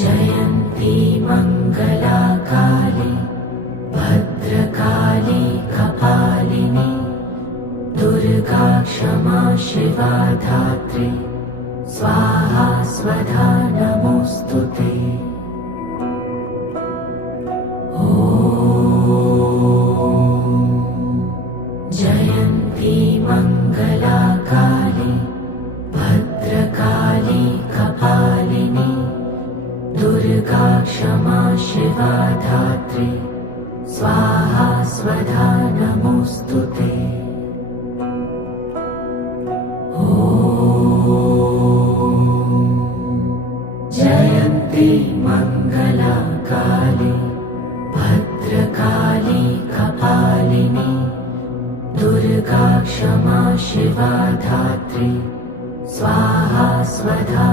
जयन्ती मङ्गला काली भद्रकाली कपालिनी दुर्गा क्षमा शिवा धात्री स्वाहा स्वधा नमोऽस्तुते। जयन्ती मङ्गला काली भद्रकाली कपालिनी दुर्गा क्षमा शिवा धात्री स्वाहा स्वधा नमोऽस्तुते। जयन्ती मङ्गला काली भद्रकाली कपालिनी दुर्गा क्षमा शिवा धात्री स्वाहा स्वधा